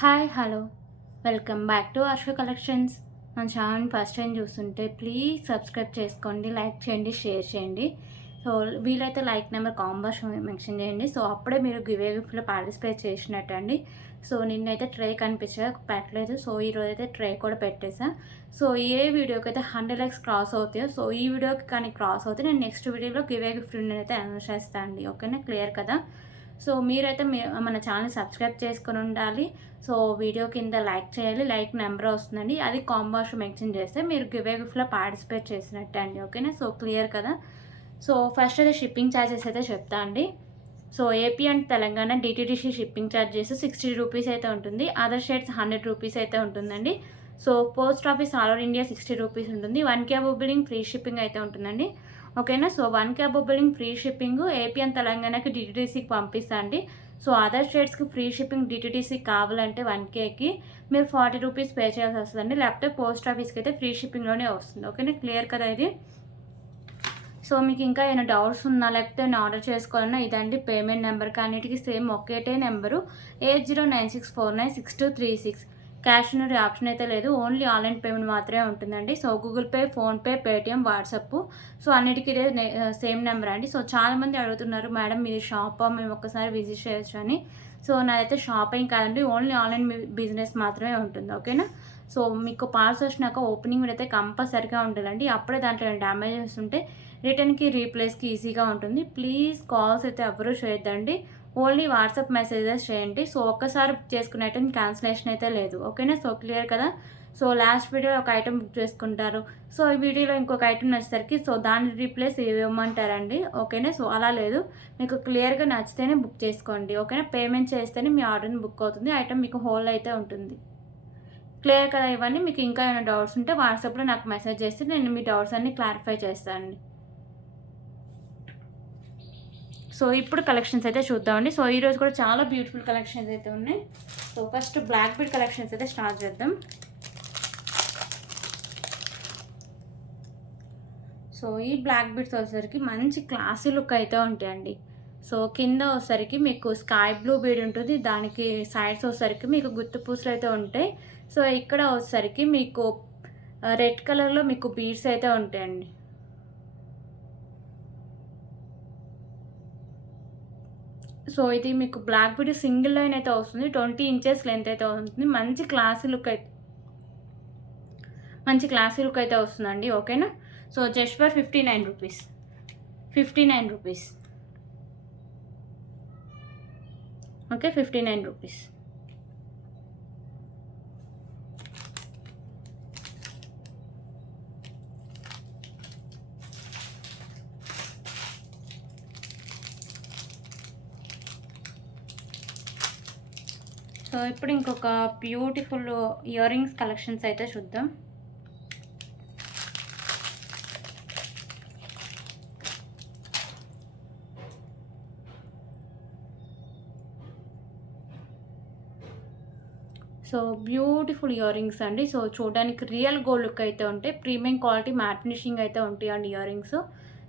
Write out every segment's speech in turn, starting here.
Hi hello welcome back to Harsha collections. మన channel first time చూస్తుంటే please subscribe చేసుకోండి, like చేయండి, షేర్ చేయండి. సో వీలైతే లైక్ నెంబర్ కాంబోషన్ మెన్షన్ చేయండి. సో అప్పుడే మీరు గివే గిఫ్ట్లో పార్టిసిపేట్ చేసినట్టు అండి. సో నిన్నైతే ట్రే కనిపించా పెట్టలేదు. సో ఈరోజు అయితే ట్రే కూడా పెట్టేసా. సో ఏ వీడియోకి అయితే 100 లైక్స్ క్రాస్ అవుతాయో, సో ఈ వీడియోకి కానీ క్రాస్ అవుతే నేను నెక్స్ట్ వీడియోలో గివే గిఫ్ట్ అయితే అనౌన్స్ చేస్తాను అండి. ఓకేనా, క్లియర్ కదా? సో మీరైతే మన ఛానల్ సబ్స్క్రైబ్ చేసుకొని ఉండాలి. సో వీడియో కింద లైక్ చేయాలి, లైక్ నెంబర్ వస్తుందండి, అది కాంబోషన్ మెన్షన్ చేస్తే మీరు గివే గిఫ్ట్లో పార్టిసిపేట్ చేసినట్టే అండి. ఓకేనా, సో క్లియర్ కదా? సో ఫస్ట్ అయితే షిప్పింగ్ ఛార్జెస్ అయితే చెప్తా అండి. So AP and Telangana DTDC shipping charges 60 rupees అయితే ఉంటుంది. అదర్ స్టేట్స్ 100 రూపీస్ అయితే ఉంటుందండి. So post office all over India 60 rupees ఉంటుంది. 1K above billing free shipping అయితే ఉంటుందండి. ఓకేనా, so 1K above billing free shipping AP and తెలంగాణకి డిటీడీసీకి పంపిస్తా అండి. సో అదర్ స్టేట్స్కి ఫ్రీ షిప్పింగ్ డిటీడీసీ కావాలంటే 1Kకి మీరు 40 రూపీస్ పే చేయాల్సి వస్తుందండి. లేకపోతే పోస్ట్ ఆఫీస్కి అయితే ఫ్రీ షిప్పింగ్లోనే వస్తుంది. ఓకేనా, క్లియర్ కదా ఇది? సో మీకు ఇంకా ఏమైనా డౌట్స్ ఉన్నా, లేకపోతే నేను ఆర్డర్ చేసుకోవాలన్నా ఇదండి పేమెంట్ నెంబర్. అన్నిటికీ సేమ్ ఒకేటే నెంబరు 8096496236. క్యాష్ ఆన్ ఆప్షన్ అయితే లేదు, ఓన్లీ ఆన్లైన్ పేమెంట్ మాత్రమే ఉంటుందండి. So Google pay, PhonePe, Paytm, WhatsApp, so అన్నిటికీ ఇదే సేమ్ నెంబర్ అండి. సో చాలామంది అడుగుతున్నారు, మేడం మీది షాపా, మేము ఒక్కసారి విజిట్ చేయొచ్చు అని. సో నాదైతే షాప్ ఏం కాదండి, ఓన్లీ ఆన్లైన్ బిజినెస్ మాత్రమే ఉంటుంది. ఓకేనా, సో మీకు పార్సల్ వచ్చినాక ఓపెనింగ్ అయితే కంపల్సరిగా ఉంటుందండి. అప్పుడే దాంట్లో డ్యామేజెస్ ఉంటే రిటర్న్కి రీప్లేస్కి ఈజీగా ఉంటుంది. ప్లీజ్ కాల్స్ అయితే ఎవరూ చేయొద్దండి, ఓన్లీ వాట్సాప్ మెసేజెస్ చేయండి. సో ఒక్కసారి బుక్ చేసుకునే ఐటమ్ క్యాన్సిలేషన్ అయితే లేదు. ఓకేనా, సో క్లియర్ కదా? సో లాస్ట్ వీడియోలో ఒక ఐటమ్ బుక్ చేసుకుంటారు, సో ఈ వీడియోలో ఇంకొక ఐటమ్ నచ్చేసరికి సో దాన్ని రీప్లేస్ ఇవ్వమంటారండి. ఓకేనా, సో అలా లేదు, మీకు క్లియర్గా నచ్చితేనే బుక్ చేసుకోండి. ఓకేనా, పేమెంట్ చేస్తేనే మీ ఆర్డర్ని బుక్ అవుతుంది, ఐటమ్ మీకు హోల్డ్ అయితే ఉంటుంది. క్లియర్ కదా ఇవన్నీ? మీకు ఇంకా ఏమైనా డౌట్స్ ఉంటే వాట్సాప్లో నాకు మెసేజ్ చేస్తే నేను మీ డౌట్స్ అన్నీ క్లారిఫై చేస్తానండి. సో ఇప్పుడు కలెక్షన్స్ అయితే చూద్దామండి. సో ఈరోజు కూడా చాలా బ్యూటిఫుల్ కలెక్షన్స్ అయితే ఉన్నాయి. So first black bead collections అయితే స్టార్ట్ చేద్దాం. సో ఈ బ్లాక్ బీడ్స్ వచ్చేసరికి మంచి క్లాసీ లుక్ అయితే ఉంటాయండి. సో కింద వచ్చేసరికి మీకు స్కై బ్లూ బీడ్ ఉంటుంది, దానికి సైడ్స్ వచ్చేసరికి మీకు గుత్తు పూసలు అయితే ఉంటాయి. సో ఇక్కడ వచ్చేసరికి మీకు రెడ్ కలర్లో మీకు బీడ్స్ అయితే ఉంటాయండి. సో ఇది మీకు బ్లాక్ బీడ్ సింగిల్ లైన్ అయితే వస్తుంది, 20 ఇంచెస్ లెంత్ అయితే ఉంటుంది. మంచి క్లాసీ లుక్ అయితే వస్తుందండి. ఓకేనా, so just for 59 rupees. 59 rupees. Okay, 59 rupees. So ఇప్పుడు ఇంకొక బ్యూటిఫుల్ ఇయర్ రింగ్స్ కలెక్షన్స్ అయితే చూద్దాం. సో బ్యూటిఫుల్ ఇయర్ రింగ్స్ అండి. సో చూడడానికి రియల్ గోల్డ్ లుక్ అయితే ఉంటాయి, ప్రీమియం క్వాలిటీ మ్యాట్ ఫినిషింగ్ అయితే ఉంటాయి అండి ఇయర్ రింగ్స్.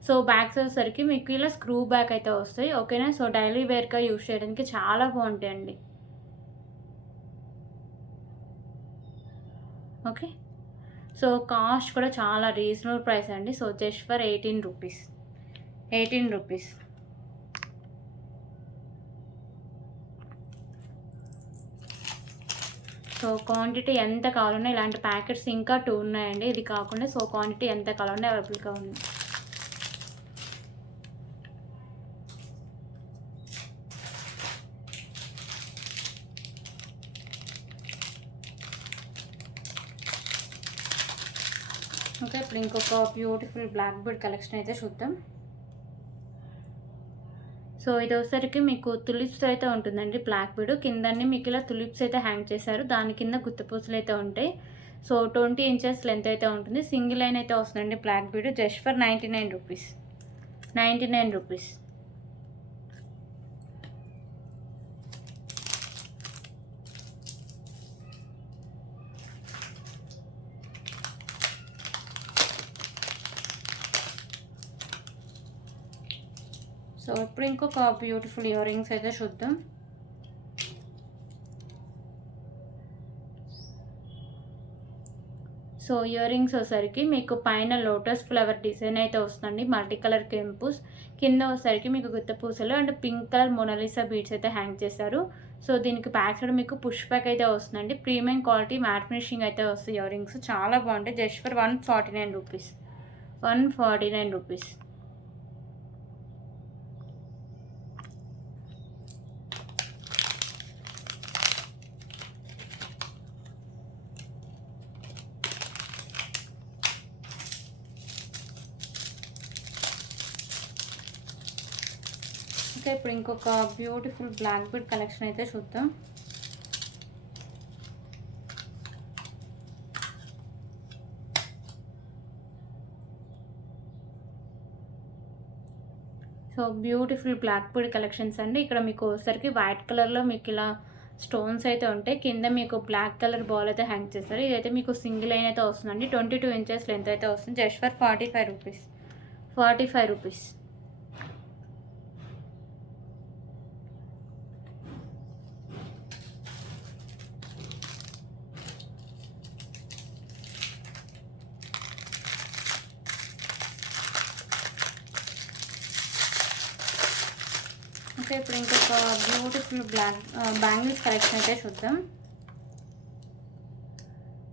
సో బ్యాగ్స్ వచ్చేసరికి మీకు ఇలా స్క్రూ బ్యాక్ అయితే వస్తాయి. ఓకేనా, సో డైలీ వేర్గా యూజ్ చేయడానికి చాలా బాగుంటాయండి. ఓకే, సో కాస్ట్ కూడా చాలా రీజనబుల్ ప్రైస్ అండి. So just for 18 rupees. 18 rupees. So quantity ఎంత కావాలన్నా ఇలాంటి ప్యాకెట్స్ ఇంకా 2 ఉన్నాయండి, ఇది కాకుండా. సో క్వాంటిటీ ఎంత కావాలన్నా అవైలబుల్గా ఉంది. ఓకే, ఇప్పుడు ఇంకొక బ్యూటిఫుల్ బ్లాక్ బీడ్ కలెక్షన్ అయితే చూద్దాం. సో ఇది వచ్చేసరికి మీకు తులిప్స్ అయితే ఉంటుందండి. బ్లాక్ బీడ్ కిందన్నీ మీకు ఇలా తులిప్స్ అయితే హ్యాంగ్ చేశారు, దాని కింద గుత్తపూసలు అయితే ఉంటాయి. సో 20 ఇంచెస్ లెంత్ అయితే ఉంటుంది, సింగిల్ లైన్ అయితే వస్తుందండి black bead. Just for 99 rupees. 99 rupees. So ఇప్పుడు ఇంకొక బ్యూటిఫుల్ ఇయర్ రింగ్స్ అయితే చూద్దాం. సో ఇయర్ రింగ్స్ వచ్చేసరికి మీకు పైన లోటస్ ఫ్లవర్ డిజైన్ అయితే వస్తుందండి, మల్టీ కలర్ కెంపుస్. కింద వచ్చేసరికి మీకు గుత్త పూసలు and pink colour Mona Lisa beads అయితే హ్యాంగ్ చేశారు. సో దీనికి బ్యాక్ సైడ్ మీకు పుష్ బ్యాక్ అయితే వస్తుందండి. ప్రీమియం క్వాలిటీ మ్యాట్ ఫినిషింగ్ అయితే వస్తుంది. ఇయర్ రింగ్స్ చాలా బాగుంటాయి. Just for 149 rupees. 149 rupees. Okay, ఇప్పుడు ఇంకొక బ్యూటిఫుల్ బ్లాక్ బీడ్ కలెక్షన్ అయితే చూద్దాం. So beautiful black bead collections అండి. ఇక్కడ మీకు వచ్చేసరికి వైట్ కలర్లో మీకు ఇలా స్టోన్స్ అయితే ఉంటాయి. కింద మీకు బ్లాక్ కలర్ బాల్ అయితే హ్యాంగ్ చేస్తారు. ఇదైతే మీకు సింగిల్ లైన్ అయితే వస్తుందండి. 22 ఇంచెస్ లెంత్ అయితే వస్తుంది. Just for 45 rupees. 45 rupees. Okay, ఇప్పుడు ఇంకొక బ్యూటిఫుల్ బ్యాంగిల్స్ కలెక్షన్ అయితే చూద్దాం.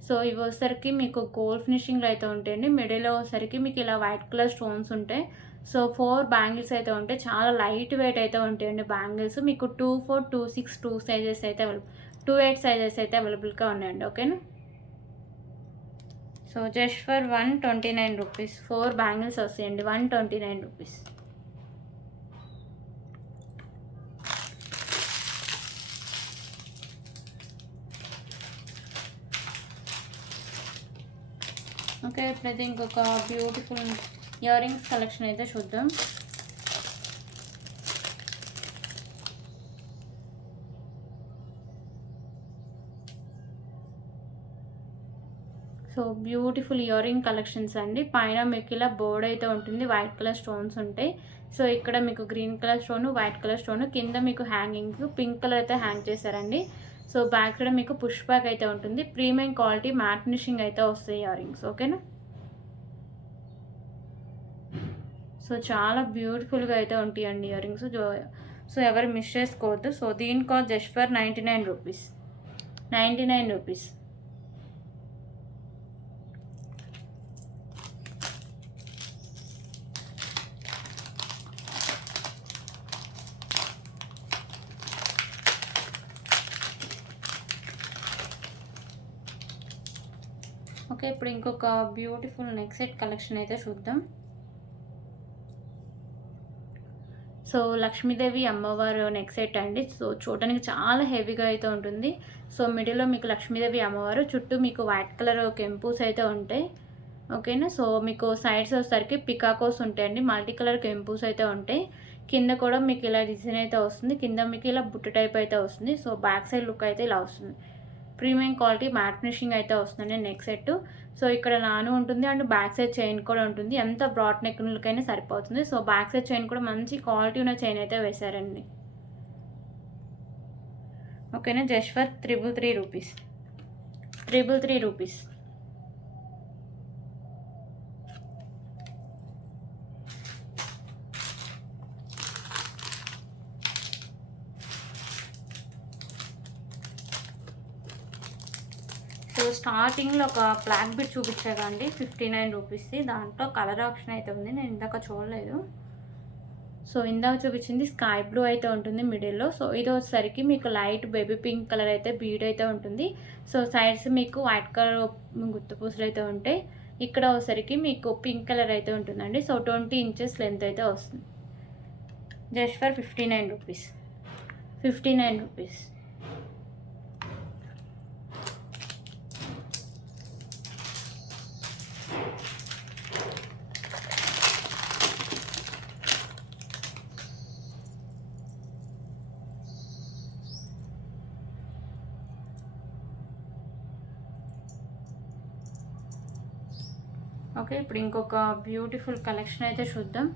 సో ఇవి వచ్చేసరికి మీకు గోల్డ్ ఫినిషింగ్లో అయితే ఉంటాయండి. మిడిల్లో వచ్చేసరికి మీకు ఇలా వైట్ కలర్ స్టోన్స్ ఉంటాయి. సో 4 బ్యాంగిల్స్ అయితే ఉంటాయి. చాలా లైట్ వెయిట్ అయితే ఉంటాయండి బ్యాంగిల్స్. మీకు 2, 4, 2, 6, 2 సైజెస్ అయితే 2, 8 సైజెస్ అయితే అవైలబుల్గా ఉన్నాయండి. ఓకేనా. So just for 129 rupees. 4 bangles వస్తాయండి. 129 రూపీస్. ఓకే, ఇప్పుడైతే ఇంకొక బ్యూటిఫుల్ ఇయర్ రింగ్స్ కలెక్షన్ అయితే చూద్దాం. So beautiful ear ring collections అండి. పైన మీకు ఇలా బోర్డ్ అయితే ఉంటుంది. వైట్ కలర్ స్టోన్స్ ఉంటాయి. సో ఇక్కడ మీకు green colour stone, white colour stone, కింద మీకు హ్యాంగింగ్ పింక్ కలర్ అయితే హ్యాంగ్ చేశారండి. సో బ్యాక్ సైడ్ మీకు పుష్ బ్యాక్ అయితే ఉంటుంది. ప్రీమియం క్వాలిటీ మ్యాట్ ఫినిషింగ్ అయితే వస్తాయి ఇయర్ రింగ్స్. ఓకేనా. సో చాలా బ్యూటిఫుల్గా అయితే ఉంటాయండి ఇయర్ రింగ్స్. సో ఎవరు మిస్ చేసుకోవద్దు. సో దీని cost just for 99 rupees. 99 rupees. Okay, ఇప్పుడు ఇంకొక బ్యూటిఫుల్ నెక్ సెట్ కలెక్షన్ అయితే చూద్దాం. సో లక్ష్మీదేవి అమ్మవారు నెక్ సెట్ అండి. సో చూడడానికి చాలా హెవీగా అయితే ఉంటుంది. సో మిడిల్లో మీకు లక్ష్మీదేవి అమ్మవారు, చుట్టూ మీకు వైట్ కలర్ కెంపుస్ అయితే ఉంటాయి. ఓకేనా. సో మీకు సైడ్స్ వచ్చేసరికి పికాకోస్ ఉంటాయండి. మల్టీ కలర్ కెంపుస్ అయితే ఉంటాయి. కింద కూడా మీకు ఇలా డిజైన్ అయితే వస్తుంది. కింద మీకు ఇలా బుట్ట టైప్ అయితే వస్తుంది. సో బ్యాక్ సైడ్ లుక్ అయితే ఇలా వస్తుంది. ప్రీమియం క్వాలిటీ మ్యాట్ ఫినిషింగ్ అయితే వస్తుంది నెక్ సెట్. సో ఇక్కడ నాను ఉంటుంది అండ్ బ్యాక్ సైడ్ చైన్ కూడా ఉంటుంది. ఎంత బ్రాడ్ నెక్ కైనా సరిపోతుంది. సో బ్యాక్ సైడ్ చైన్ కూడా మంచి క్వాలిటీ ఉన్న చైన్ అయితే వేశారండి. ఓకేనా. Just for 333 rupees. 333 rupees. So స్టార్టింగ్లో ఒక బ్లాక్ బిట్ చూపించాగా అండి, 59 రూపీస్ది. దాంట్లో కలర్ ఆప్షన్ అయితే ఉంది, నేను ఇందాక చూడలేదు. సో ఇందాక చూపించింది స్కై బ్లూ అయితే ఉంటుంది మిడిల్లో. సో ఇది వచ్చేసరికి మీకు లైట్ బేబీ పింక్ కలర్ అయితే బీడ్ అయితే ఉంటుంది. సో సైడ్స్ మీకు వైట్ కలర్ గుత్త పూసలు అయితే ఉంటాయి. ఇక్కడ వచ్చేసరికి మీకు పింక్ కలర్ అయితే ఉంటుందండి. సో 20 ఇంచెస్ లెంత్ అయితే వస్తుంది. Just for 59 rupees. 59 rupees. Okay, ఇప్పుడు ఇంకొక బ్యూటిఫుల్ కలెక్షన్ అయితే చూద్దాం.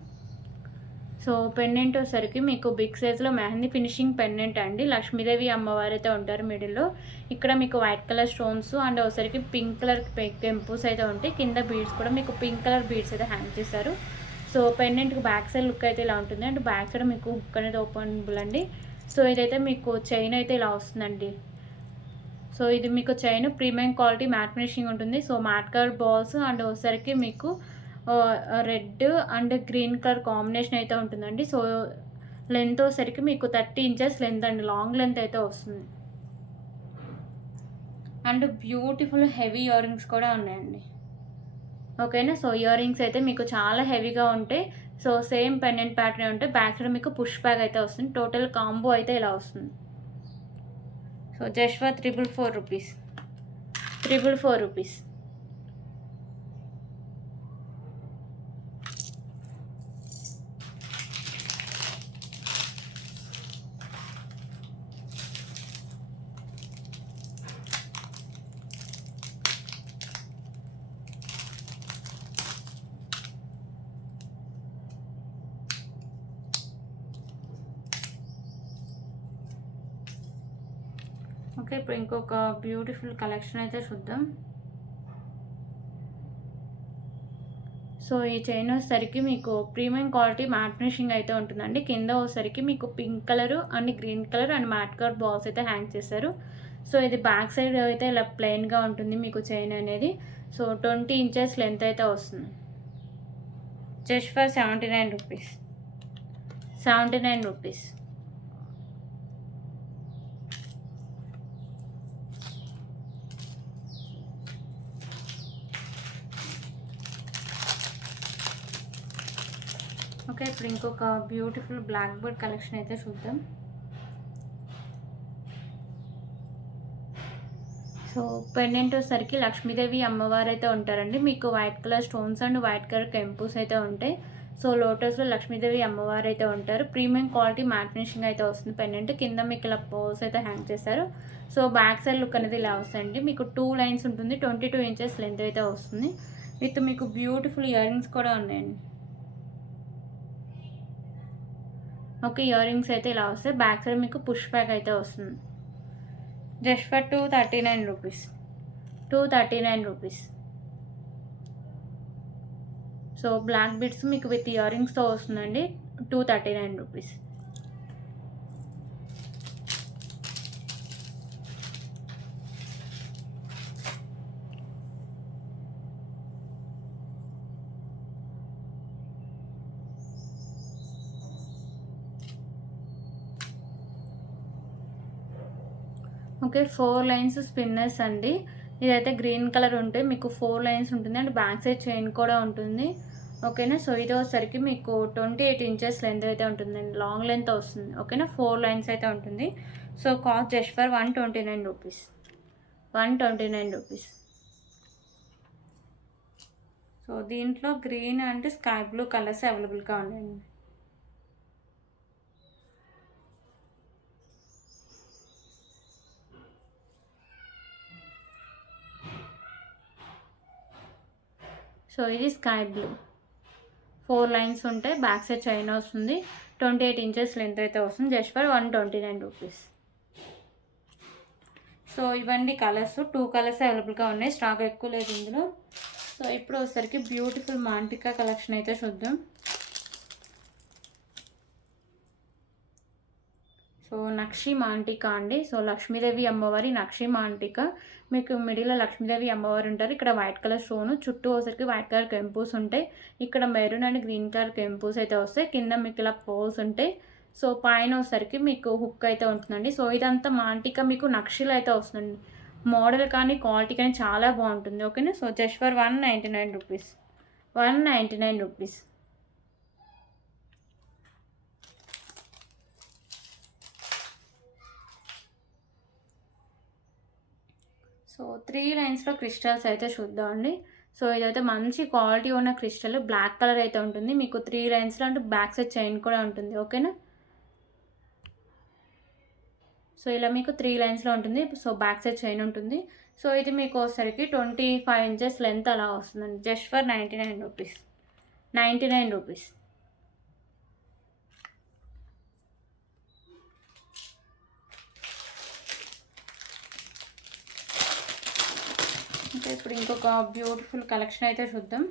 సో పెండెంట్ వచ్చేసరికి మీకు బిగ్ సైజ్లో మెహందీ ఫినిషింగ్ పెండెంట్ అండి. లక్ష్మీదేవి అమ్మవారు అయితే ఉంటారు మిడిల్లో. ఇక్కడ మీకు వైట్ కలర్ స్టోన్స్ అండ్ ఒకసారికి పింక్ కలర్ కెంపుస్ అయితే ఉంటాయి. కింద బీడ్స్ కూడా మీకు పింక్ కలర్ బీడ్స్ అయితే హ్యాంగ్ చేశారు. సో పెండెంట్కి బ్యాక్ సైడ్ లుక్ అయితే ఇలా ఉంటుంది అండ్ బ్యాక్ సైడ్ మీకు హుక్ అనేది ఓపెనబుల్ అండి. సో ఇదైతే మీకు చైన్ అయితే ఇలా వస్తుందండి. సో ఇది మీకు chain premium quality matte finishing ఉంటుంది. So matte colour balls and ఒకసారికి మీకు red and green colour combination అయితే ఉంటుందండి. సో లెంత్ వచ్చేసరికి మీకు 30 ఇంచెస్ లెంత్ అండి, లాంగ్ లెంత్ అయితే వస్తుంది. And beautiful heavy ear rings కూడా ఉన్నాయండి. ఓకేనా. సో ఇయర్ రింగ్స్ అయితే మీకు చాలా హెవీగా ఉంటాయి. సో సేమ్ పెండెంట్ ప్యాటర్న్ ఉంటే బ్యాక్ సైడ్ మీకు పుష్ బ్యాగ్ అయితే వస్తుంది. టోటల్ కాంబో అయితే ఇలా వస్తుంది. So just for 444 rupees. 444 rupees. Okay, ఇప్పుడు ఇంకొక బ్యూటిఫుల్ కలెక్షన్ అయితే చూద్దాం. సో ఈ చైన్ వచ్చేసరికి మీకు ప్రీమియం క్వాలిటీ మ్యాట్ ఫినిషింగ్ అయితే ఉంటుందండి. కింద వచ్చేసరికి మీకు pink colour and green colour and mat colour balls అయితే హ్యాంగ్ చేశారు. సో ఇది బ్యాక్ సైడ్ అయితే ఇలా ప్లెయిన్గా ఉంటుంది మీకు చైన్ అనేది. సో 20 ఇంచెస్ లెంత్ అయితే వస్తుంది. Just for 79 rupees. 79 rupees. Okay, ఇప్పుడు ఇంకొక బ్యూటిఫుల్ బ్లాక్ బర్డ్ కలెక్షన్ అయితే చూద్దాం. సో పెండెంట్ వచ్చేసరికి లక్ష్మీదేవి అమ్మవారు అయితే ఉంటారండి. మీకు white colour stones and white colour కెంపుస్ అయితే ఉంటాయి. సో లోటస్లో లక్ష్మీదేవి అమ్మవారు అయితే ఉంటారు. ప్రీమియం క్వాలిటీ మ్యాట్ ఫినిషింగ్ అయితే వస్తుంది. పెండెంట్ కింద మీకు ఇలా పోల్స్ అయితే హ్యాంగ్ చేశారు. సో బ్యాక్ సైడ్ లుక్ అనేది ఇలా వస్తుంది. మీకు 2 లైన్స్ ఉంటుంది. 22 ఇంచెస్ లెంత్ అయితే వస్తుంది. విత్ మీకు బ్యూటిఫుల్ ఇయర్ రింగ్స్ కూడా ఉన్నాయండి. ఓకే, ఇయర్ రింగ్స్ అయితే ఇలా వస్తాయి. బ్యాక్ సైడ్ మీకు పుష్ బ్యాక్ అయితే వస్తుంది. Just for 239 rupees. 239 rupees. So black bits మీకు విత్ ఇయర్ రింగ్స్తో వస్తుందండి. 239 రూపీస్. ఓకే, 4 లైన్స్ స్పిన్నర్స్ అండి. ఇదైతే గ్రీన్ కలర్ ఉంటాయి. మీకు 4 లైన్స్ ఉంటుంది అండ్ బ్యాక్ సైడ్ చైన్ కూడా ఉంటుంది. ఓకేనా. సో ఇది వచ్చేసరికి మీకు 28 ఇంచెస్ లెంత్ అయితే ఉంటుందండి, లాంగ్ లెంత్ వస్తుంది. ఓకేనా. 4 లైన్స్ అయితే ఉంటుంది. So cost just for 129 rupees. 129 rupees. So దీంట్లో green and sky blue colours అవైలబుల్గా ఉన్నాయండి. సో ఇది స్కై బ్లూ. 4 లైన్స్ ఉంటాయి. బ్యాక్ సైడ్ చైన్ వస్తుంది. 28 ఇంచెస్ లెంత్ అయితే వస్తుంది. Just for 129 rupees. సో ఇవన్నీ కలర్స్ 2 కలర్స్ అవైలబుల్గా ఉన్నాయి. స్టాక్ ఎక్కువ లేదు ఇందులో. సో ఇప్పుడు వచ్చేసరికి బ్యూటిఫుల్ మాంటికా కలెక్షన్ అయితే చూద్దాం. సో నక్షి మాంటికా అండి. సో లక్ష్మీదేవి అమ్మవారి నక్షి మాంటికా. మీకు మిడిల్లో లక్ష్మీదేవి అమ్మవారు ఉంటారు. ఇక్కడ వైట్ కలర్ స్టోన్, చుట్టూ వచ్చరికి వైట్ కలర్ కెంపూస్ ఉంటాయి. ఇక్కడ మెరూన్ అండ్ గ్రీన్ కలర్ కెంపూస్ అయితే వస్తాయి. కింద మీకు ఇలా పోల్స్ ఉంటాయి. సో పైన వచ్చరికి మీకు హుక్ అయితే ఉంటుందండి. సో ఇదంతా మాంటికా మీకు నక్షిలో అయితే వస్తుంది. మోడల్ కానీ క్వాలిటీ కానీ చాలా బాగుంటుంది. ఓకేనా. So just for 199 rupees. 199 rupees. So 3 లైన్స్లో క్రిస్టల్స్ అయితే చూద్దామండి. సో ఇదైతే మంచి క్వాలిటీ ఉన్న క్రిస్టల్, బ్లాక్ కలర్ అయితే ఉంటుంది. మీకు 3 లైన్స్లో అంటే బ్యాక్ సైడ్ చైన్ కూడా ఉంటుంది. ఓకేనా. సో ఇలా మీకు 3 లైన్స్లో ఉంటుంది. సో బ్యాక్ సైడ్ చైన్ ఉంటుంది. సో ఇది మీకు వచ్చేసరికి 25 ఇంచెస్ లెంత్ అలా వస్తుందండి. Just for 99 rupees. 99 రూపీస్. అంటే ఇప్పుడు ఇంకొక బ్యూటిఫుల్ కలెక్షన్ అయితే చూద్దాం.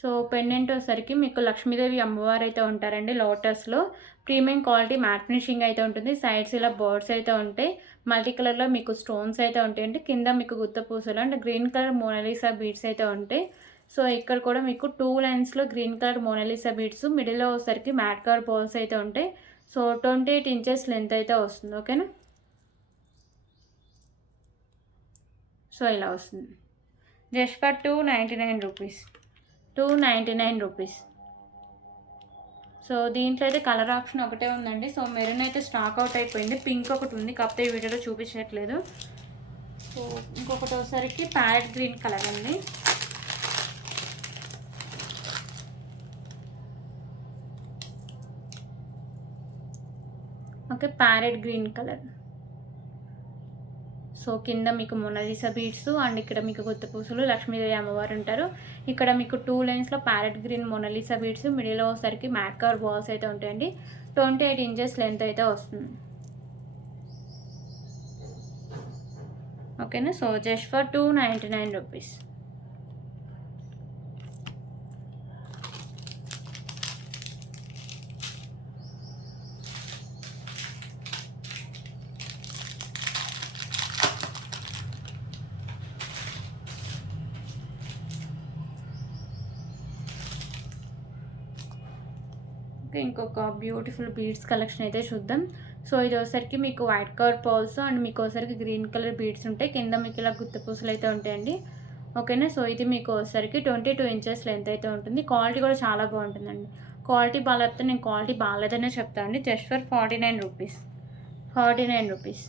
సో పెండెంట్ వచ్చేసరికి మీకు లక్ష్మీదేవి అమ్మవారు అయితే ఉంటారండి లోటస్లో. ప్రీమియం క్వాలిటీ మ్యాట్ ఫినిషింగ్ అయితే ఉంటుంది. సైడ్స్ ఇలా బర్డ్స్ అయితే ఉంటాయి. మల్టీ కలర్లో మీకు స్టోన్స్ అయితే ఉంటాయండి. కింద మీకు గుత్త పూసలు అంటే గ్రీన్ కలర్ మోనాలిసా బీడ్స్ అయితే ఉంటాయి. సో ఇక్కడ కూడా మీకు 2 లైన్స్లో గ్రీన్ కలర్ మోనాలిసా బీడ్స్, మిడిల్లో వచ్చేసరికి మ్యాట్ కలర్ బాల్స్ అయితే ఉంటాయి. సో 28 ఇంచెస్ లెంత్ అయితే వస్తుంది. ఓకేనా. సో ఇలా వస్తుంది. Just for 299 rupees. 299 rupees. So దీంట్లో అయితే కలర్ ఆప్షన్ ఒకటే ఉందండి. సో మెరూన్ అయితే స్టాక్ అవుట్ అయిపోయింది. పింక్ ఒకటి ఉంది, కాకపోతే ఈ వీడియోలో చూపించట్లేదు. సో ఇంకొకటి వచ్చేసరికి ప్యారెట్ గ్రీన్ కలర్ అండి. Okay, parrot green colour. So కింద మీకు మొనాలిసా బీడ్స్ అండ్ ఇక్కడ మీకు గుత్త పూసలు, లక్ష్మీదేవి అమ్మవారు ఉంటారు. ఇక్కడ మీకు 2 లైన్స్లో ప్యారెట్ గ్రీన్ మొనాలిసా బీడ్స్, మిడిల్లో వచ్చేసరికి మ్యాట్ కలర్ బాల్స్ అయితే ఉంటాయండి. 28 ఇంచెస్ లెంత్ అయితే వస్తుంది. ఓకేనా. So just for 299 rupees. ఇంకొక బ్యూటిఫుల్ బీడ్స్ కలెక్షన్ అయితే చూద్దాం. సో ఇది వచ్చేసరికి మీకు వైట్ కలర్ పర్ల్స్ అండ్ మీకు వచ్చేసరికి గ్రీన్ కలర్ బీడ్స్ ఉంటాయి. కింద మీకు ఇలా గుత్త పూసలు అయితే ఉంటాయండి. ఓకేనా. సో ఇది మీకు వచ్చేసరికి 22 ఇంచెస్ లెంత్ అయితే ఉంటుంది. క్వాలిటీ కూడా చాలా బాగుంటుందండి. క్వాలిటీ బాగాలేకపోతే నేను క్వాలిటీ బాగాలేదనే చెప్తాను అండి. Just for 49 rupees. 49 రూపీస్.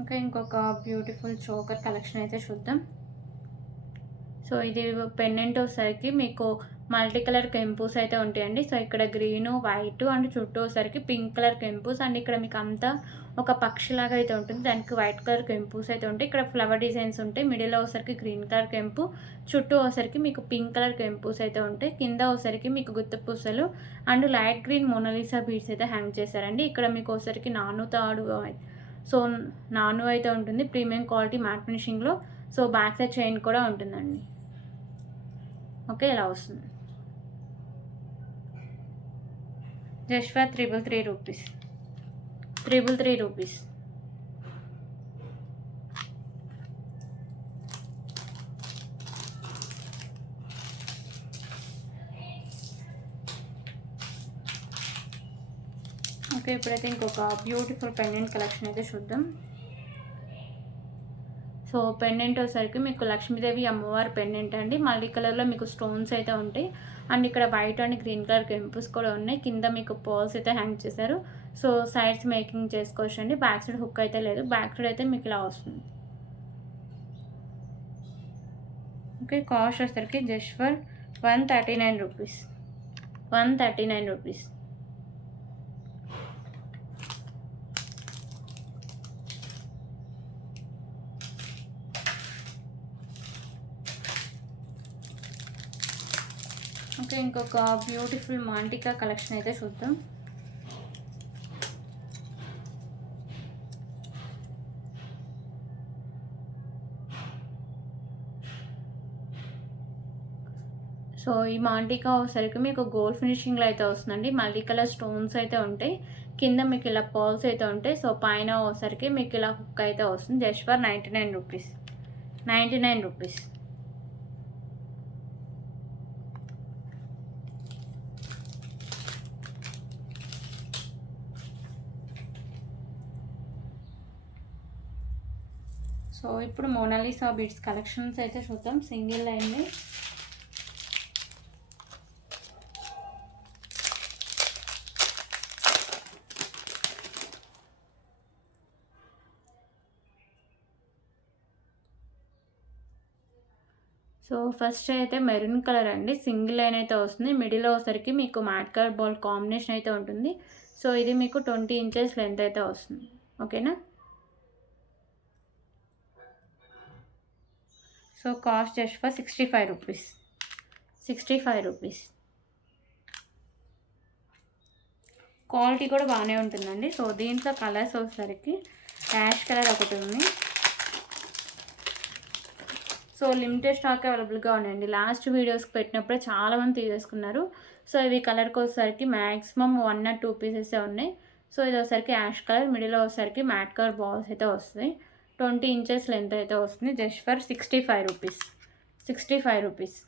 ఇంకా ఇంకొక బ్యూటిఫుల్ చోకర్ కలెక్షన్ అయితే చూద్దాం. సో ఇది పెండెంట్ వచ్చేసరికి మీకు మల్టీ కలర్ కెంపూస్ అయితే ఉంటాయండి. సో ఇక్కడ గ్రీను, వైట్ అండ్ చుట్టూ వచ్చేసరికి పింక్ కలర్ కెంపూస్ అండ్ ఇక్కడ మీకు అంతా ఒక పక్షిలాగా అయితే ఉంటుంది. దానికి వైట్ కలర్ కెంపూస్ అయితే ఉంటాయి. ఇక్కడ ఫ్లవర్ డిజైన్స్ ఉంటాయి. మిడిల్లో వచ్చేసరికి గ్రీన్ కలర్ కెంపు, చుట్టూ వచ్చేసరికి మీకు పింక్ కలర్ కెంపూస్ అయితే ఉంటాయి. కింద వచ్చేసరికి మీకు గుత్త పూసలు and light green Mona Lisa beads అయితే హ్యాంగ్ చేశారండి. ఇక్కడ మీకు వచ్చేసరికి నాను అయితే ఉంటుంది. ప్రీమియం క్వాలిటీ మ్యాట్ ఫినిషింగ్లో. సో బ్యాక్ సైడ్ చైన్ కూడా ఉంటుందండి. ఓకే, ఇలా వస్తుంది. Just for 333 rupees. 333 rupees. Okay, ఇప్పుడైతే ఇంకొక బ్యూటిఫుల్ పెండెంట్ కలెక్షన్ అయితే చూద్దాం. సో పెండెంట్ వచ్చేసరికి మీకు లక్ష్మీదేవి అమ్మవారి పెండెంట్ అండి. మల్టీ కలర్లో మీకు స్టోన్స్ అయితే ఉంటాయి అండ్ ఇక్కడ వైట్ అండ్ గ్రీన్ కలర్ కెంపుస్ కూడా ఉన్నాయి. కింద మీకు పర్ల్స్ అయితే హ్యాంగ్ చేశారు. సో సైడ్స్ మేకింగ్ చేసుకోవచ్చు అండి. బ్యాక్ సైడ్ హుక్ అయితే లేదు. బ్యాక్ సైడ్ అయితే మీకు ఇలా వస్తుంది. ఓకే, కాస్ట్ వచ్చేసరికి just for 139 rupees. 139 rupees. Okay, ఇంకొక బ్యూటిఫుల్ మాంటికా కలెక్షన్ అయితే చూద్దాం. సో ఈ మాంటికా వచ్చేసరికి మీకు గోల్డ్ ఫినిషింగ్లో అయితే వస్తుందండి. మల్టీ కలర్ స్టోన్స్ అయితే ఉంటాయి. కింద మీకు ఇలా పర్ల్స్ అయితే ఉంటాయి. సో పైన వచ్చేసరికి మీకు ఇలా హుక్ అయితే వస్తుంది. Just for 99 rupees. 99 rupees. So ఇప్పుడు మోనాలిసా బీడ్స్ కలెక్షన్స్ అయితే చూద్దాం. సింగిల్ లైన్లో సో ఫస్ట్ అయితే మెరూన్ కలర్ అండి. సింగిల్ లైన్ అయితే వస్తుంది. మిడిల్లో వచ్చేసరికి మీకు మ్యాట్ కలర్ బాల్ కాంబినేషన్ అయితే ఉంటుంది. సో ఇది మీకు 20 ఇంచెస్ లెంత్ అయితే వస్తుంది. ఓకేనా. So cost just for 65 rupees. 65 rupees. Quality కూడా బాగానే ఉంటుందండి. సో దీంట్లో కలర్స్ వచ్చేసరికి యాష్ కలర్ ఒకటి ఉంది. సో లిమిటెడ్ స్టాక్ అవైలబుల్గా ఉన్నాయండి. లాస్ట్ వీడియోస్కి పెట్టినప్పుడే చాలామంది తీసేసుకున్నారు. సో ఇవి కలర్కి వచ్చేసరికి మ్యాక్సిమం 1 or 2 పీసెస్ ఉన్నాయి. సో ఇది వచ్చేసరికి యాష్ కలర్, మిడిల్లో వచ్చేసరికి మ్యాట్ కలర్ బాల్స్ అయితే వస్తాయి. 20 ఇంచెస్ లెంత్ అయితే వస్తుంది. Just for 65 rupees. 65 రూపీస్.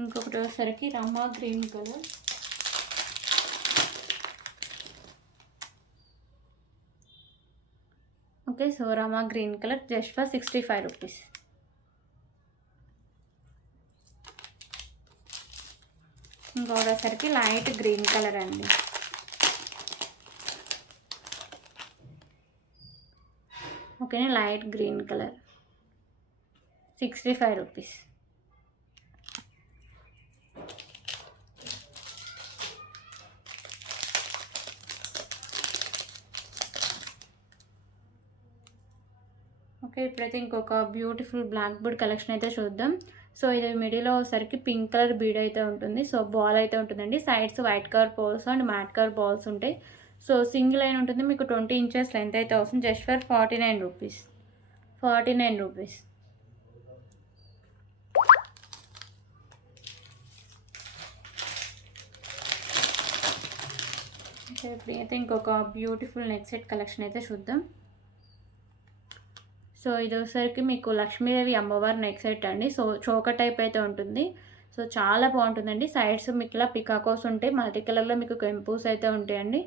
ఇంకొకటి వచ్చేసరికి Rama green colour. Okay, so Rama green colour just for 65 rupees. ఇంకొకటి వచ్చేసరికి లైట్ గ్రీన్ కలర్ అండి. ఓకేనా, light green colour 65 rupees. Okay, ఇప్పుడైతే ఇంకొక బ్యూటిఫుల్ బ్లాక్ బీడ్ కలెక్షన్ అయితే చూద్దాం. సో ఇది మిడిల్లో వచ్చేసరికి పింక్ కలర్ బీడ్ అయితే ఉంటుంది. సో బాల్ అయితే ఉంటుందండి. Sides white colour balls and mat colour balls ఉంటాయి. సో సింగిల్ లైన్ ఉంటుంది. మీకు 20 ఇంచెస్ లెంత్ అయితే వస్తుంది. Just for 49 rupees. 49 రూపీస్. ఇప్పుడైతే ఇంకొక బ్యూటిఫుల్ నెక్ సెట్ కలెక్షన్ అయితే చూద్దాం. సో ఇది వచ్చేసరికి మీకు లక్ష్మీదేవి అమ్మవారి నెక్ సెట్ అండి. సో చోక టైప్ అయితే ఉంటుంది. సో చాలా బాగుంటుందండి. సైడ్స్ మీకు ఇలా పికాకోస్ ఉంటాయి. మల్టీ కలర్లో మీకు కెంపూస్ అయితే ఉంటాయండి.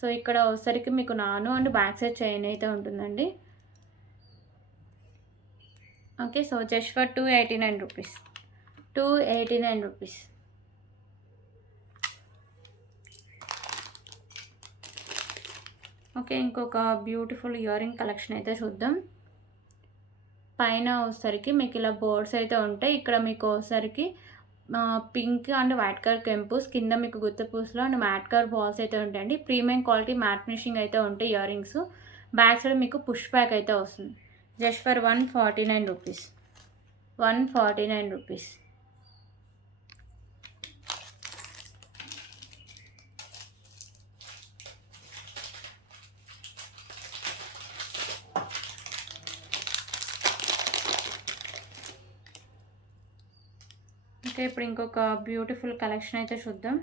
సో ఇక్కడ వచ్చేసరికి మీకు నాను అండ్ బ్యాక్ సైడ్ చైన్ అయితే ఉంటుందండి. Okay, so just for 289 rupees. 289 rupees. Okay, ఇంకొక బ్యూటిఫుల్ ఇయర్ రింగ్ కలెక్షన్ అయితే చూద్దాం. పైన వచ్చేసరికి మీకు ఇలా బోర్డ్స్ అయితే ఉంటాయి. ఇక్కడ మీకు వచ్చేసరికి పింక్ అండ్ వైట్ కలర్ కెంపూస్, కింద మీకు గుత్తపూసలు అండ్ మ్యాట్ కలర్ బాల్స్ అయితే ఉంటాయండి. ప్రీమియం క్వాలిటీ మ్యాట్ ఫినిషింగ్ అయితే ఉంటాయి ఇయర్ రింగ్స్. బ్యాక్ సైడ్ మీకు పుష్ బ్యాక్ అయితే వస్తుంది. Just for 149 rupees. 149 rupees. Okay, ఇప్పుడు ఇంకొక బ్యూటిఫుల్ కలెక్షన్ అయితే చూద్దాం.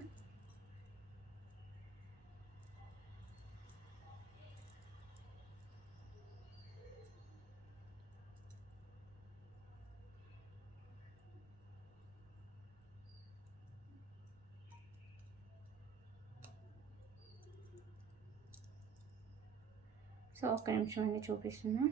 సో ఒక్క నిమిషం అండి, చూపిస్తున్నా.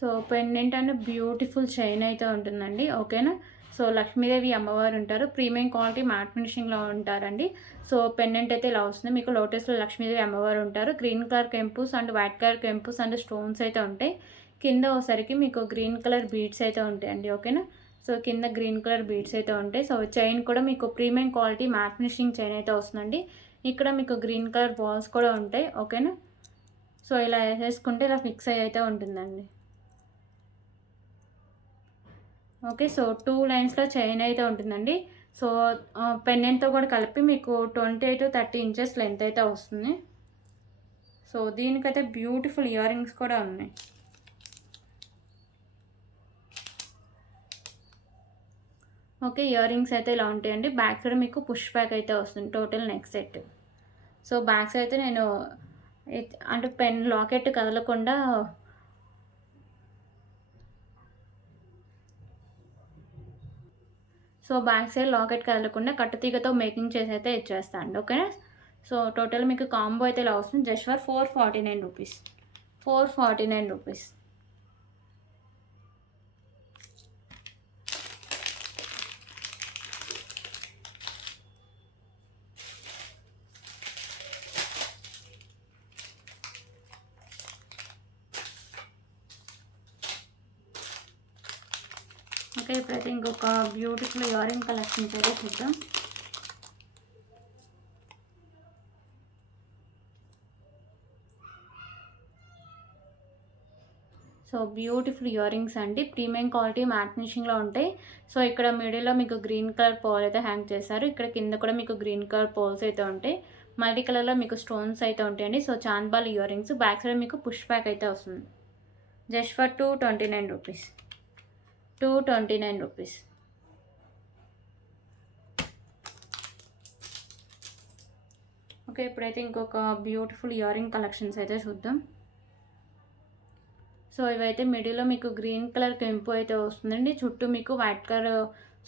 So pendant and beautiful chain అయితే ఉంటుందండి. ఓకేనా, సో లక్ష్మీదేవి అమ్మవారు ఉంటారు. ప్రీమియం క్వాలిటీ మ్యాట్ ఫినిషింగ్లో ఉంటారండి. సో పెండెంట్ అయితే ఇలా వస్తుంది. మీకు లోటస్లో లక్ష్మీదేవి అమ్మవారు ఉంటారు. గ్రీన్ కలర్ కెంపూస్ అండ్ వైట్ కలర్ కెంపూస్ అండ్ స్టోన్స్ అయితే ఉంటాయి. కింద ఒకసారికి మీకు గ్రీన్ కలర్ బీడ్స్ అయితే ఉంటాయండి. ఓకేనా, సో కింద గ్రీన్ కలర్ బీడ్స్ అయితే ఉంటాయి. సో చైన్ కూడా మీకు premium quality matte finishing chain అయితే వస్తుందండి. ఇక్కడ మీకు గ్రీన్ కలర్ బాల్స్ కూడా ఉంటాయి. ఓకేనా, సో ఇలా వేసేసుకుంటే ఇలా ఫిక్స్ అయ్యి అయితే ఉంటుందండి. ఓకే, సో 2 లైన్స్లో చైన్ అయితే ఉంటుందండి. సో పెండెంట్తో కూడా కలిపి మీకు 20 to 30 ఇంచెస్ లెంత్ అయితే వస్తుంది. సో దీనికైతే బ్యూటిఫుల్ ఇయర్ రింగ్స్ కూడా ఉన్నాయి. ఓకే, ఇయర్ రింగ్స్ అయితే ఇలా ఉంటాయండి. బ్యాక్ సైడ్ మీకు పుష్ బ్యాక్ అయితే వస్తుంది. Total neck set. So back side అయితే నేను అంటే పెన్ లాకెట్ కదలకుండా సో బ్యాక్ సైడ్ లాకెట్ కదలకుండా కట్టుతీగతో మేకింగ్ చేసి అయితే ఇచ్చేస్తాను. ఓకేనా, సో టోటల్ మీకు కాంబో అయితే ఇలా వస్తుంది. Just for 449 rupees. 449 rupees. Okay, ఇప్పుడైతే ఇంకొక బ్యూటిఫుల్ ఇయర్ రింగ్ కలెక్షన్స్ అయితే చూద్దాం. సో బ్యూటిఫుల్ ఇయర్ రింగ్స్ అండి, ప్రీమియం క్వాలిటీ మ్యాట్ ఫినిషింగ్లో ఉంటాయి. సో ఇక్కడ మిడిల్లో మీకు గ్రీన్ కలర్ పోల్ అయితే హ్యాంగ్ చేశారు. ఇక్కడ కింద కూడా మీకు గ్రీన్ కలర్ పోల్స్ అయితే ఉంటాయి. మల్టీ కలర్లో మీకు స్టోన్స్ అయితే ఉంటాయండి. సో చాంద్బాల్ ఇయర్ రింగ్స్, బ్యాక్ సైడ్ మీకు పుష్ బ్యాక్ అయితే వస్తుంది. Just for 229 rupees. 229 rupees. Okay, ఇప్పుడైతే ఇంకొక బ్యూటిఫుల్ ఇయర్ రింగ్ కలెక్షన్స్ అయితే చూద్దాం. సో ఇవైతే మిడిల్లో మీకు గ్రీన్ కలర్ కెంపు అయితే వస్తుందండి. చుట్టూ మీకు వైట్ కలర్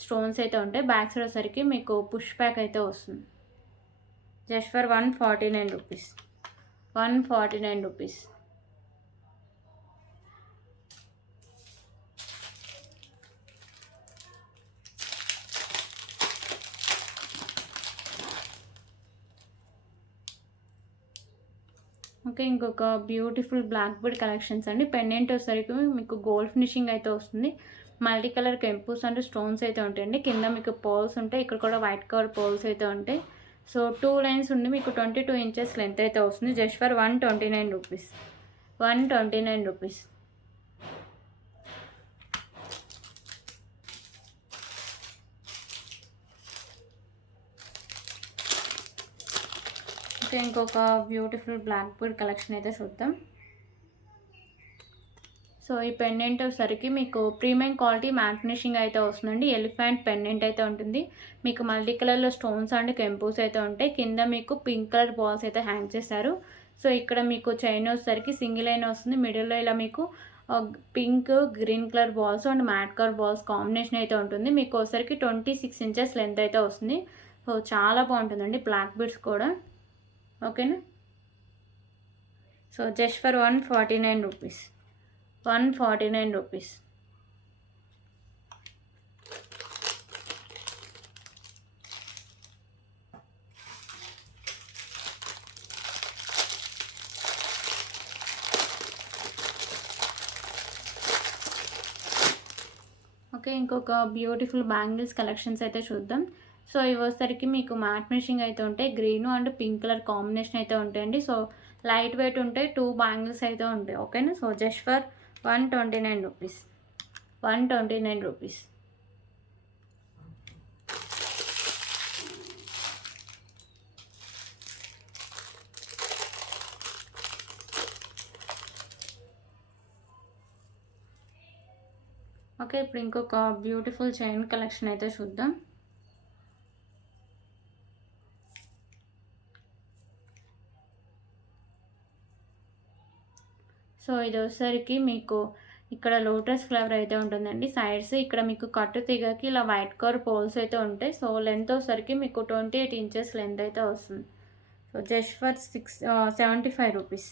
స్టోన్స్ అయితే ఉంటాయి. బ్యాక్ సైడ్ వచ్చేసరికి మీకు పుష్ బ్యాక్ అయితే వస్తుంది. Just for 149 rupees. 149 rupees. Okay, ఇంకొక బ్యూటిఫుల్ బ్లాక్ బీడ్ కలెక్షన్స్ అండి. పెండెంట్ వచ్చేసరికి మీకు గోల్డ్ ఫినిషింగ్ అయితే వస్తుంది. మల్టీ కలర్ కెంపుస్ అంటే స్టోన్స్ అయితే ఉంటాయండి. కింద మీకు పోల్స్ ఉంటాయి. ఇక్కడ కూడా వైట్ కలర్ పోల్స్ అయితే ఉంటాయి. సో 2 లైన్స్ ఉండి మీకు 22 ఇంచెస్ లెంత్ అయితే వస్తుంది. Just for 129 rupees. 129 rupees. Okay, ఇంకొక బ్యూటిఫుల్ బ్లాక్ బీడ్ కలెక్షన్ అయితే చూద్దాం. సో ఈ పెండెంట్ వచ్చేసరికి మీకు ప్రీమియం క్వాలిటీ మ్యాట్ ఫినిషింగ్ అయితే వస్తుందండి. ఎలిఫెంట్ పెండెంట్ అయితే ఉంటుంది. మీకు మల్టీ కలర్లో స్టోన్స్ అండ్ కెంపుస్ అయితే ఉంటాయి. కింద మీకు పింక్ కలర్ బాల్స్ అయితే హ్యాంగ్ చేశారు. సో ఇక్కడ మీకు చైన్ వచ్చేసరికి సింగిల్ లైన్ వస్తుంది. మిడిల్లో ఇలా మీకు pink green colour balls and mat colour balls combination అయితే ఉంటుంది. మీకు వచ్చేసరికి 26 ఇంచెస్ లెంత్ అయితే వస్తుంది. సో చాలా బాగుంటుందండి బ్లాక్ బీడ్స్ కూడా. ఓకేనా. So just for 149 rupees. 149 rupees. Okay, ఇంకొక బ్యూటిఫుల్ బ్యాంగిల్స్ కలెక్షన్స్ అయితే చూద్దాం. సో ఇవి వచ్చేసరికి మీకు మ్యాట్ ఫినిషింగ్ అయితే ఉంటాయి. Green and pink colour combination అయితే ఉంటాయండి. సో లైట్ వెయిట్ ఉంటాయి. 2 బ్యాంగిల్స్ అయితే ఉంటాయి. ఓకేనా. So just for 129 rupees. 129 rupees. Okay, ఇప్పుడు ఇంకొక బ్యూటిఫుల్ చైన్ కలెక్షన్ అయితే చూద్దాం. సో ఇది వచ్చేసరికి మీకు ఇక్కడ లోటస్ ఫ్లవర్ అయితే ఉంటుందండి. సైడ్స్ ఇక్కడ మీకు కట్టు తీగకి ఇలా వైట్ కలర్ పోల్స్ అయితే ఉంటాయి. సో లెంత్ వచ్చేసరికి మీకు 28 ఇంచెస్ లెంత్ అయితే వస్తుంది. So just for 75 rupees.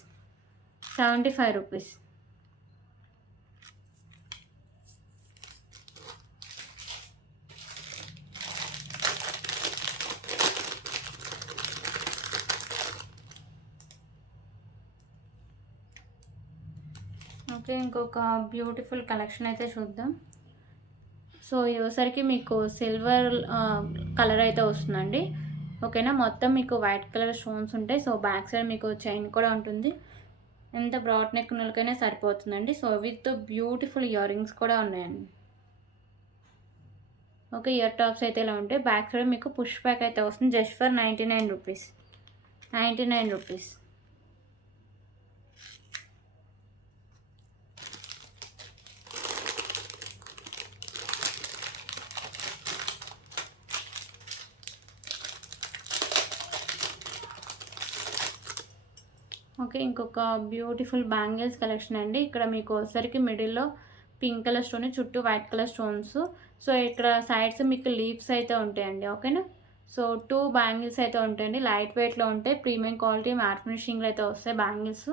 75 rupees. Okay, ఇంకొక బ్యూటిఫుల్ కలెక్షన్ అయితే చూద్దాం. సో ఇది వచ్చేసరికి మీకు సిల్వర్ కలర్ అయితే వస్తుందండి. ఓకేనా. మొత్తం మీకు వైట్ కలర్ స్టోన్స్ ఉంటాయి. సో బ్యాక్ సైడ్ మీకు చైన్ కూడా ఉంటుంది. ఎంత బ్రాడ్ నెక్ నులకైనా సరిపోతుందండి. So with beautiful ear rings కూడా ఉన్నాయండి. ఓకే, ఇయర్ టాప్స్ అయితే ఇలా ఉంటాయి. బ్యాక్ సైడ్ మీకు పుష్ బ్యాక్ అయితే వస్తుంది. Just for 99 rupees. 99 rupees. Okay, ఇంకొక బ్యూటిఫుల్ బ్యాంగిల్స్ కలెక్షన్ అండి. ఇక్కడ మీకు వచ్చేసరికి మిడిల్లో పింక్ కలర్ స్టోన్, చుట్టూ వైట్ కలర్ స్టోన్స్. సో ఇక్కడ సైడ్స్ మీకు లీవ్స్ అయితే ఉంటాయండి. ఓకేనా. సో 2 బ్యాంగిల్స్ అయితే ఉంటాయండి. లైట్ వెయిట్లో ఉంటాయి. ప్రీమియం క్వాలిటీ మ్యాట్ ఫినిషింగ్లో అయితే వస్తాయి బ్యాంగిల్స్.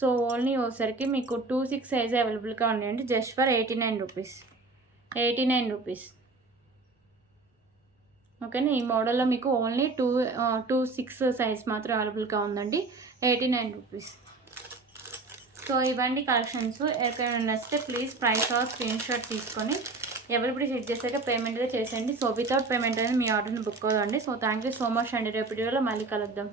సో ఓన్లీ వచ్చేసరికి మీకు 2-6 సైజ్ అవైలబుల్గా ఉన్నాయండి. Just for 89 rupees. 89 రూపీస్. ఓకేనా. ఈ మోడల్లో మీకు ఓన్లీ 2-6 సైజ్ మాత్రం అవైలబుల్గా ఉందండి. 89 రూపీస్. సో ఇవన్నీ కలెక్షన్స్. ఎక్కడైనా నచ్చితే please price or screen shot తీసుకొని ఎవరిబడి చెక్ చేశాక పేమెంట్ అయితే చేసేయండి. సో వితౌట్ పేమెంట్ అనేది మీ ఆర్డర్ని బుక్ అవ్వండి. So thank you so much అండి. రేపు వీడియోలో మళ్ళీ కలుద్దాం.